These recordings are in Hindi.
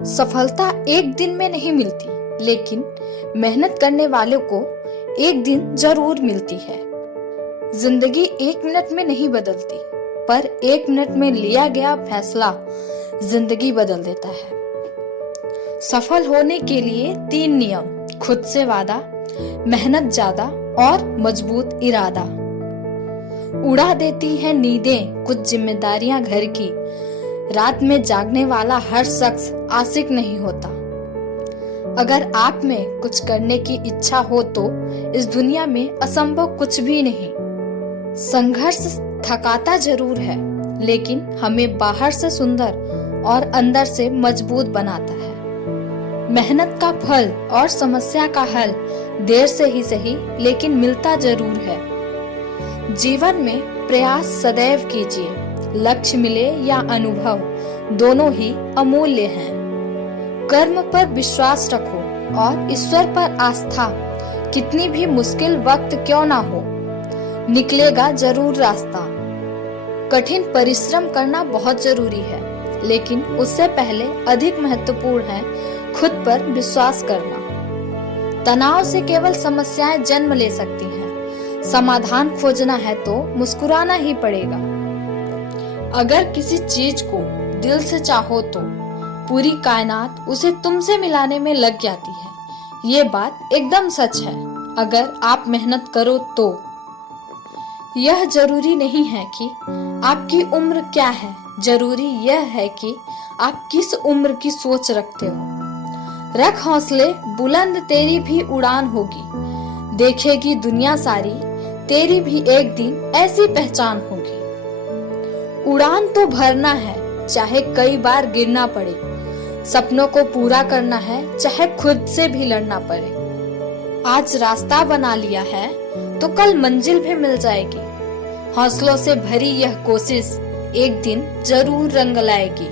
सफलता एक दिन में नहीं मिलती, लेकिन मेहनत करने वालों को एक दिन जरूर मिलती है। जिंदगी एक मिनट में नहीं बदलती, पर एक मिनट में लिया गया फैसला जिंदगी बदल देता है। सफल होने के लिए 3 नियम: खुद से वादा, मेहनत ज्यादा और मजबूत इरादा। उड़ा देती है नींदें कुछ जिम्मेदारियां घर की। रात में जागने वाला हर शख्स आशिक नहीं होता। अगर आप में कुछ करने की इच्छा हो तो इस दुनिया में असंभव कुछ भी नहीं। संघर्ष थकाता जरूर है, लेकिन हमें बाहर से सुंदर और अंदर से मजबूत बनाता है। मेहनत का फल और समस्या का हल देर से ही सही, लेकिन मिलता जरूर है। जीवन में प्रयास सदैव कीजिए। लक्ष्य मिले या अनुभव, दोनों ही अमूल्य हैं। कर्म पर विश्वास रखो और ईश्वर पर आस्था। कितनी भी मुश्किल वक्त क्यों ना हो, निकलेगा जरूर रास्ता। कठिन परिश्रम करना बहुत जरूरी है, लेकिन उससे पहले अधिक महत्वपूर्ण है खुद पर विश्वास करना। तनाव से केवल समस्याएं जन्म ले सकती हैं। समाधान खोजना है तो मुस्कुराना ही पड़ेगा। अगर किसी चीज को दिल से चाहो तो पूरी कायनात उसे तुमसे मिलाने में लग जाती है। ये बात एकदम सच है, अगर आप मेहनत करो तो। यह जरूरी नहीं है कि आपकी उम्र क्या है, जरूरी यह है कि आप किस उम्र की सोच रखते हो। रख हौसले बुलंद, तेरी भी उड़ान होगी। देखेगी दुनिया सारी, तेरी भी एक दिन ऐसी पहचान होगी। उड़ान तो भरना है, चाहे कई बार गिरना पड़े। सपनों को पूरा करना है, चाहे खुद से भी लड़ना पड़े। आज रास्ता बना लिया है तो कल मंजिल भी मिल जाएगी। हौसलों से भरी यह कोशिश एक दिन जरूर रंग लाएगी।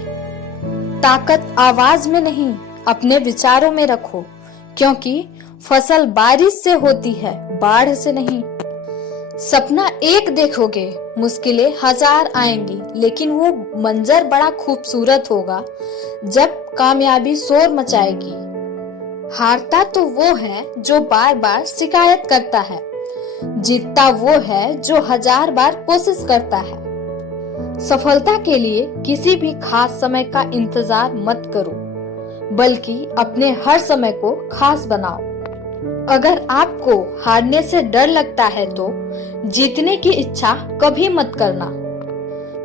ताकत आवाज में नहीं, अपने विचारों में रखो, क्योंकि फसल बारिश से होती है, बाढ़ से नहीं। सपना एक देखोगे, मुश्किलें 1000 आएंगी, लेकिन वो मंजर बड़ा खूबसूरत होगा जब कामयाबी शोर मचाएगी। हारता तो वो है जो बार बार शिकायत करता है, जीतता वो है जो 1000 बार कोशिश करता है। सफलता के लिए किसी भी खास समय का इंतजार मत करो, बल्कि अपने हर समय को खास बनाओ। अगर आपको हारने से डर लगता है तो जीतने की इच्छा कभी मत करना।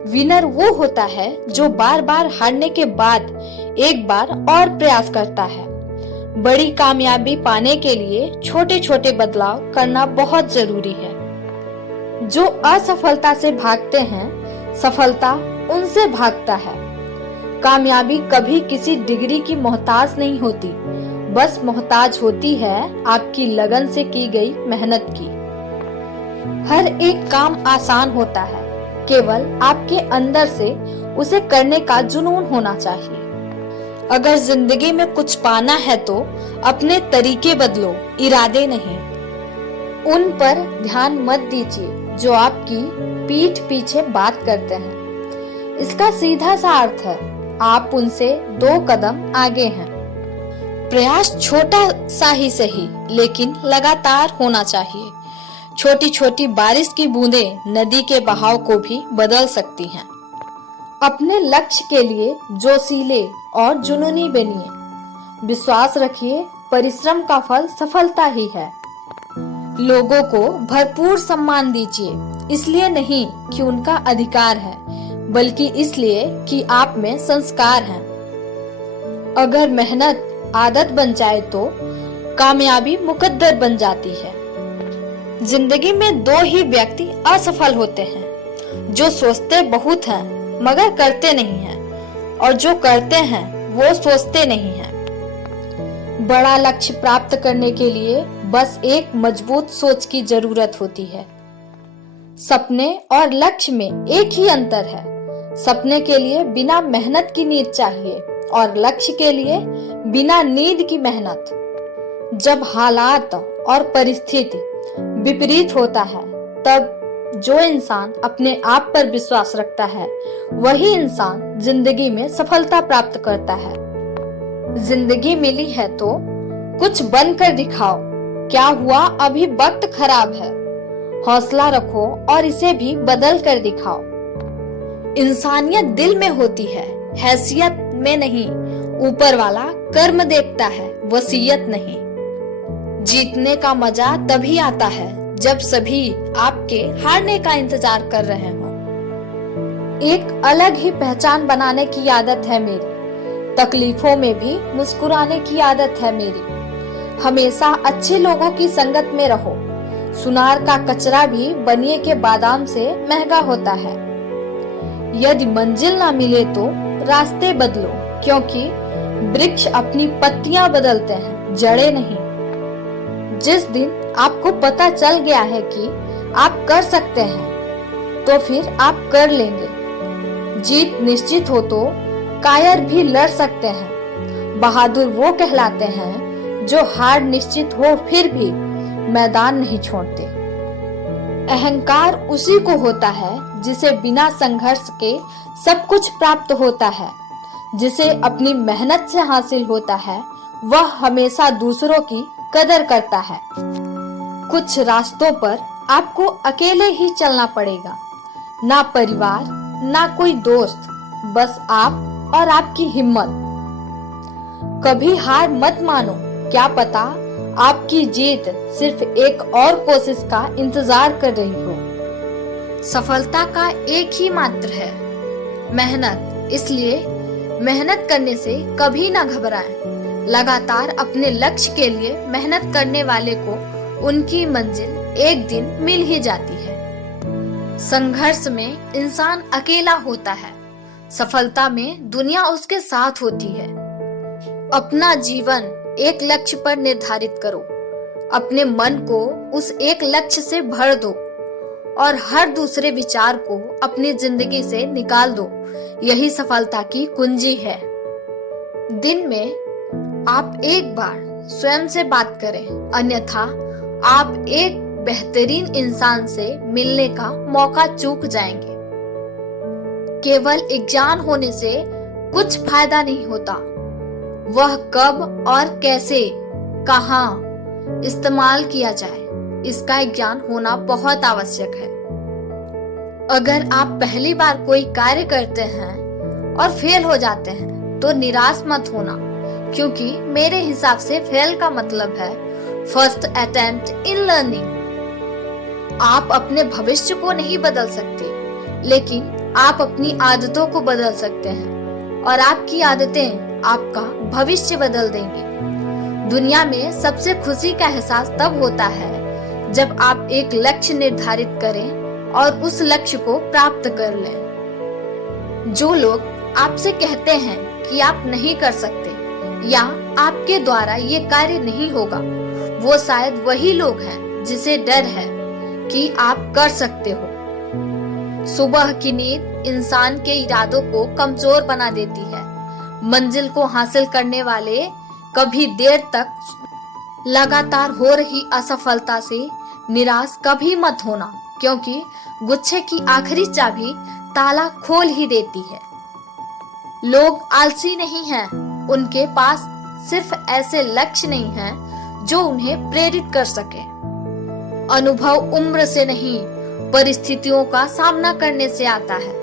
विनर वो होता है जो बार बार हारने के बाद एक बार और प्रयास करता है। बड़ी कामयाबी पाने के लिए छोटे छोटे बदलाव करना बहुत जरूरी है। जो असफलता से भागते हैं, सफलता उनसे भागता है। कामयाबी कभी किसी डिग्री की मोहताज नहीं होती, बस मोहताज होती है आपकी लगन से की गई मेहनत की। हर एक काम आसान होता है, केवल आपके अंदर से उसे करने का जुनून होना चाहिए। अगर जिंदगी में कुछ पाना है तो अपने तरीके बदलो, इरादे नहीं। उन पर ध्यान मत दीजिए जो आपकी पीठ पीछे बात करते हैं। इसका सीधा सा अर्थ है, आप उनसे 2 कदम आगे हैं। प्रयास छोटा सा ही सही, लेकिन लगातार होना चाहिए। छोटी छोटी बारिश की बूंदें नदी के बहाव को भी बदल सकती हैं। अपने लक्ष्य के लिए जोशीले और जुनूनी बनिए। विश्वास रखिए, परिश्रम का फल सफलता ही है। लोगों को भरपूर सम्मान दीजिए, इसलिए नहीं कि उनका अधिकार है, बल्कि इसलिए कि आप में संस्कार हैं। अगर मेहनत आदत बन जाए तो कामयाबी मुकद्दर बन जाती है। जिंदगी में 2 ही व्यक्ति असफल होते हैं, जो सोचते बहुत हैं मगर करते नहीं हैं, और जो करते हैं वो सोचते नहीं हैं। बड़ा लक्ष्य प्राप्त करने के लिए बस एक मजबूत सोच की जरूरत होती है। सपने और लक्ष्य में एक ही अंतर है। सपने के लिए बिना मेहनत की नींद चाहिए, और लक्ष्य के लिए बिना नींद की मेहनत। जब हालात और परिस्थिति विपरीत होता है, तब जो इंसान अपने आप पर विश्वास रखता है, वही इंसान जिंदगी में सफलता प्राप्त करता है। जिंदगी मिली है तो कुछ बनकर दिखाओ, क्या हुआ अभी वक्त खराब है, हौसला रखो और इसे भी बदल कर दिखाओ। इंसानियत दिल में होती है, हैसियत में नहीं। ऊपर वाला कर्म देखता है, वसीयत नहीं। जीतने का मजा तभी आता है जब सभी आपके हारने का इंतजार कर रहे हो। एक अलग ही पहचान बनाने की आदत है मेरी, तकलीफों में भी मुस्कुराने की आदत है मेरी। हमेशा अच्छे लोगों की संगत में रहो, सुनार का कचरा भी बनिए के बादाम से महंगा होता है। यदि मंजिल ना मिले तो रास्ते बदलो, क्योंकि वृक्ष अपनी पत्तियां बदलते हैं, जड़ें नहीं। जिस दिन आपको पता चल गया है कि आप कर सकते हैं, तो फिर आप कर लेंगे। जीत निश्चित हो तो कायर भी लड़ सकते हैं। बहादुर वो कहलाते हैं जो हार निश्चित हो फिर भी मैदान नहीं छोड़ते। अहंकार उसी को होता है जिसे बिना संघर्ष के सब कुछ प्राप्त होता है। जिसे अपनी मेहनत से हासिल होता है, वह हमेशा दूसरों की कदर करता है। कुछ रास्तों पर आपको अकेले ही चलना पड़ेगा, ना परिवार ना कोई दोस्त, बस आप और आपकी हिम्मत। कभी हार मत मानो, क्या पता आपकी जीत सिर्फ एक और कोशिश का इंतजार कर रही हो। सफलता का एक ही मात्र है, मेहनत। इसलिए मेहनत करने से कभी ना घबराएं। लगातार अपने लक्ष्य के लिए मेहनत करने वाले को उनकी मंजिल एक दिन मिल ही जाती है। संघर्ष में इंसान अकेला होता है, सफलता में दुनिया उसके साथ होती है। अपना जीवन एक लक्ष्य पर निर्धारित करो, अपने मन को उस एक लक्ष्य से भर दो और हर दूसरे विचार को अपनी जिंदगी से निकाल दो। यही सफलता की कुंजी है। दिन में आप एक बार स्वयं से बात करें, अन्यथा आप एक बेहतरीन इंसान से मिलने का मौका चूक जाएंगे। केवल ज्ञान होने से कुछ फायदा नहीं होता, वह कब और कैसे, कहां इस्तेमाल किया जाए, इसका ज्ञान होना बहुत आवश्यक है। अगर आप पहली बार कोई कार्य करते हैं और फेल हो जाते हैं तो निराश मत होना, क्योंकि मेरे हिसाब से फेल का मतलब है फर्स्ट अटेम्प्ट इन लर्निंग। आप अपने भविष्य को नहीं बदल सकते, लेकिन आप अपनी आदतों को बदल सकते हैं और आपकी आदतें आपका भविष्य बदल देंगी। दुनिया में सबसे खुशी का एहसास तब होता है जब आप एक लक्ष्य निर्धारित करें और उस लक्ष्य को प्राप्त कर लें। जो लोग आपसे कहते हैं कि आप नहीं कर सकते या आपके द्वारा ये कार्य नहीं होगा, वो शायद वही लोग हैं जिसे डर है कि आप कर सकते हो। सुबह की नींद इंसान के इरादों को कमजोर बना देती है। मंजिल को हासिल करने वाले कभी देर तक लगातार हो रही असफलता से निराश कभी मत होना, क्योंकि गुच्छे की आखिरी चाबी ताला खोल ही देती है। लोग आलसी नहीं हैं, उनके पास सिर्फ ऐसे लक्ष्य नहीं हैं जो उन्हें प्रेरित कर सके। अनुभव उम्र से नहीं, परिस्थितियों का सामना करने से आता है।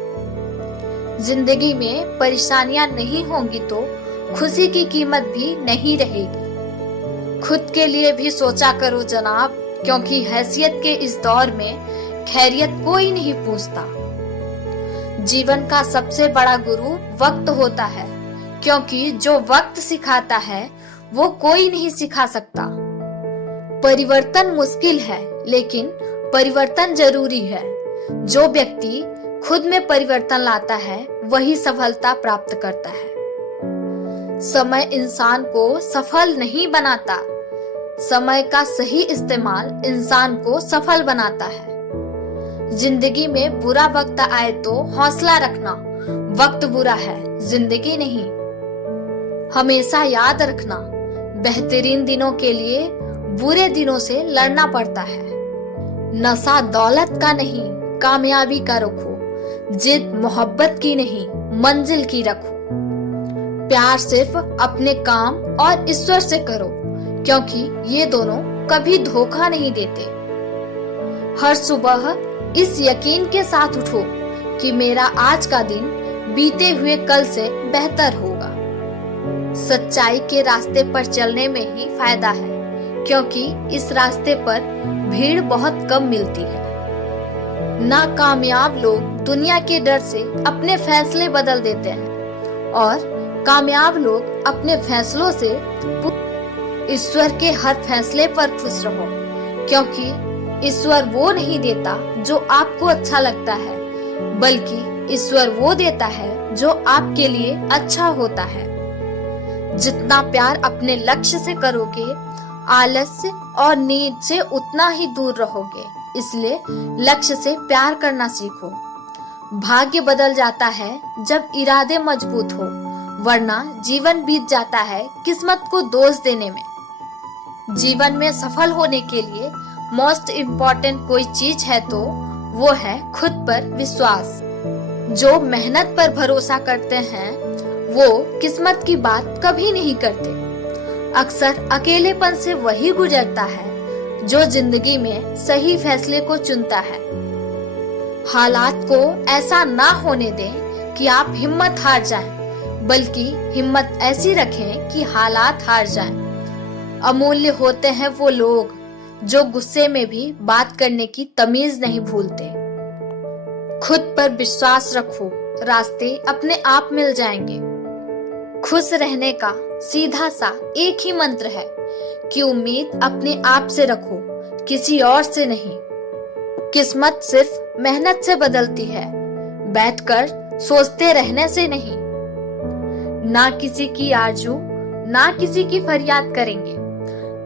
जिंदगी में परेशानियां नहीं होंगी तो खुशी की कीमत भी नहीं रहेगी। खुद के लिए भी सोचा करो जनाब, क्योंकि हैसियत के इस दौर में खैरियत कोई नहीं पूछता। जीवन का सबसे बड़ा गुरु वक्त होता है, क्योंकि जो वक्त सिखाता है वो कोई नहीं सिखा सकता। परिवर्तन मुश्किल है, लेकिन परिवर्तन जरूरी है। जो व्यक्ति खुद में परिवर्तन लाता है वही सफलता प्राप्त करता है। समय इंसान को सफल नहीं बनाता, समय का सही इस्तेमाल इंसान को सफल बनाता है। जिंदगी में बुरा वक्त आए तो हौसला रखना, वक्त बुरा है, जिंदगी नहीं। हमेशा याद रखना, बेहतरीन दिनों के लिए बुरे दिनों से लड़ना पड़ता है। नशा दौलत का नहीं, कामयाबी का रखो। जिद मोहब्बत की नहीं, मंजिल की रखो। प्यार सिर्फ अपने काम और ईश्वर से करो, क्योंकि ये दोनों कभी धोखा नहीं देते। हर सुबह इस यकीन के साथ उठो कि मेरा आज का दिन बीते हुए कल से बेहतर होगा। सच्चाई के रास्ते पर चलने में ही फायदा है, क्योंकि इस रास्ते पर भीड़ बहुत कम मिलती है। नाकामयाब लोग दुनिया के डर से अपने फैसले बदल देते हैं और कामयाब लोग अपने फैसलों से। ईश्वर के हर फैसले पर खुश रहो, क्योंकि ईश्वर वो नहीं देता जो आपको अच्छा लगता है, बल्कि ईश्वर वो देता है जो आपके लिए अच्छा होता है। जितना प्यार अपने लक्ष्य से करोगे, आलस्य और नींद से उतना ही दूर रहोगे। इसलिए लक्ष्य से प्यार करना सीखो। भाग्य बदल जाता है जब इरादे मजबूत हो, वरना जीवन बीत जाता है किस्मत को दोष देने में। जीवन में सफल होने के लिए मोस्ट इम्पोर्टेंट कोई चीज है तो वो है खुद पर विश्वास। जो मेहनत पर भरोसा करते हैं वो किस्मत की बात कभी नहीं करते। अक्सर अकेलेपन से वही गुजरता है जो जिंदगी में सही फैसले को चुनता है। हालात को ऐसा ना होने दें कि आप हिम्मत हार जाएं, बल्कि हिम्मत ऐसी रखें कि हालात हार जाएं। अमूल्य होते हैं वो लोग जो गुस्से में भी बात करने की तमीज नहीं भूलते। खुद पर विश्वास रखो, रास्ते अपने आप मिल जाएंगे। खुश रहने का सीधा सा एक ही मंत्र है कि उम्मीद अपने आप से रखो, किसी और से नहीं। किस्मत सिर्फ मेहनत से बदलती है, बैठकर सोचते रहने से नहीं। ना किसी की आरजू, ना किसी की फरियाद करेंगे।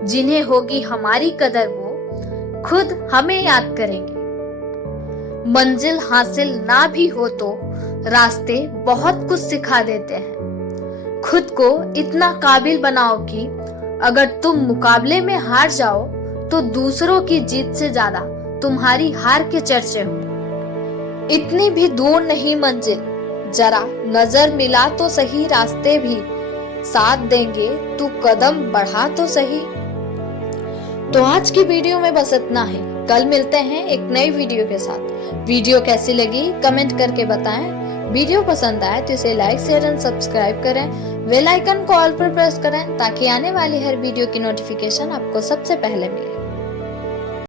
जिन्हें होगी हमारी कदर वो खुद हमें याद करेंगे। मंजिल हासिल ना भी हो तो रास्ते बहुत कुछ सिखा देते हैं। खुद को इतना काबिल बनाओ कि अगर तुम मुकाबले में हार जाओ तो दूसरों की जीत से ज्यादा तुम्हारी हार के चर्चे हो। इतनी भी दूर नहीं मंजिल, जरा नजर मिला तो सही, रास्ते भी साथ देंगे, तू कदम बढ़ा तो सही। तो आज की वीडियो में बस इतना ही। कल मिलते हैं एक नई वीडियो के साथ। वीडियो कैसी लगी कमेंट करके बताएं। वीडियो पसंद आए तो इसे लाइक शेयर एंड सब्सक्राइब करें। बेल आइकन को ऑल पर प्रेस करें ताकि आने वाली हर वीडियो की नोटिफिकेशन आपको सबसे पहले मिले।